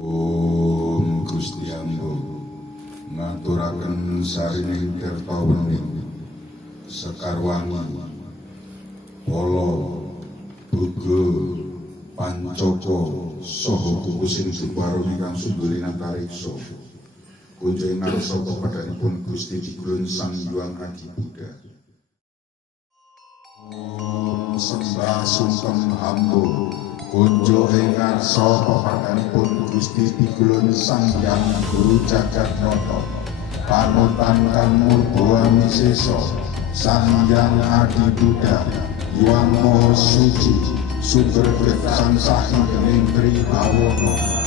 Om Gusti Ambo ngaturaken sarining tirtawening sekarwangi pala buga pancaka saha kukusing diparoni kang sunduri antariksa kunjing ngarsa pepadhanipun Gusti Digulun Sang Hyang Adi Buddha. Om sembah sungkem ambo kunjo ing ngarsa pepadhanipun Gusti Digulun Sang Hyang Guru Jagatnata panutan kang murba misesa Sang Hyang Adi Buddha Hyang Maha Suci sumber sansah ing Tribawana